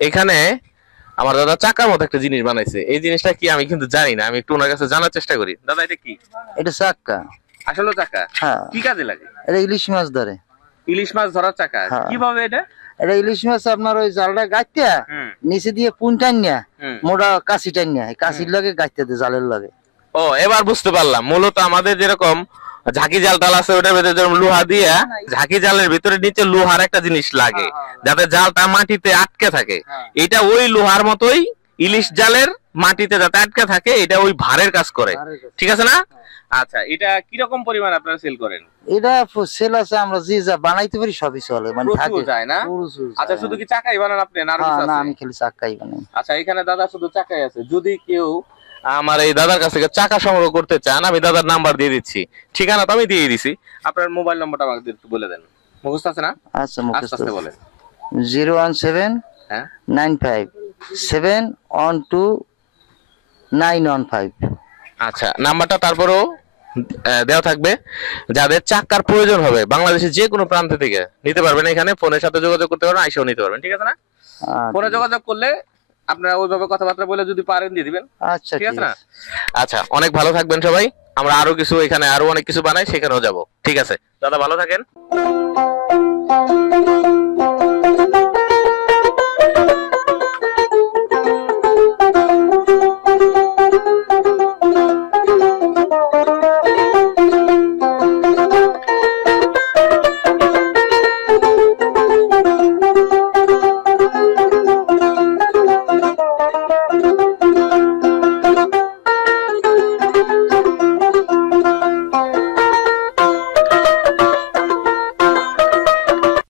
এখানে আমার দাদা চাকার মতো একটা জিনিস বানাইছে। এই জিনিসটা কি আমি কিন্তু জানি না, আমি একটু ওনার কাছে জানার চেষ্টা করি। দাদা এটা কি? এটা চাক্কা। আসলে চাকা? হ্যাঁ। কি কাজে লাগে? এটা ইলিশ মাছ ধরে। ইলিশ মাছ ধরার চাকা? হ্যাঁ। কিভাবে এটা? এটা ইলিশ মাছ আপনার ওই জালটা গাইতে নিচে দিয়ে পুন টাইনিয়া মোটা কাশি টাইনিয়া কাশির লগে গাইতে দে জালের লগে। ও এবার বুঝতে পারলাম, মূলত আমাদের যেরকম ঝাঁকি জাল টাল আছে ওটার ভিতরে যেরকম লোহা দিয়া ঝাঁকি জালের ভিতরে নিচে লোহার একটা জিনিস লাগে যাতে জালটা মাটিতে আটকে থাকে। এটা ওই লোহার মতোই ইলিশ জালের মাটিতে যাতে আটকে থাকে, এটা ওই ভারের কাজ করে, ঠিক আছে না? আচ্ছা, এটা কিরকম পরিমাণ আপনারা সেল করেন? এটা সেল আছে, আমরা যে যা বানাইতে পারি সবই চলে, মানে থাকে যায় না। আচ্ছা, শুধু কি চাকাই বানান আপনি না আরো কিছু আছে? না, আমি খালি চাকাই বানাই। আচ্ছা, এখানে দাদা শুধু চাকাই আছে। যদি কেউ আমার এই দাদার কাছ থেকে চাকা সংগ্রহ করতে চান, আমি দাদার নাম্বার দিয়ে দিচ্ছি, ঠিকানা তো আমি দিয়ে দিছি। আপনার মোবাইল নাম্বারটা আমাকে একটু বলে দেন। মুখস্থ আছে না? আচ্ছা, মুখস্থ বলেন। 01795712915। আচ্ছা, নাম্বারটা তারপরেও দেওয়া থাকবে। যাদের চাকার প্রয়োজন হবে বাংলাদেশের যে কোনো প্রান্ত থেকে নিতে পারবেন, এখানে ফোনের সাথে যোগাযোগ করতে পারবেন, আইসাও নিতে পারবেন, ঠিক আছে না? ফোনে যোগাযোগ করলে আপনারা ওইভাবে কথাবার্তা বলে যদি পারেন দিয়ে দিবেন। আচ্ছা, ঠিক আছে না? আচ্ছা, অনেক ভালো থাকবেন সবাই। আমরা আরো কিছু এখানে আরো অনেক কিছু বানাই, সেখানেও যাব। ঠিক আছে দাদা, ভালো থাকেন।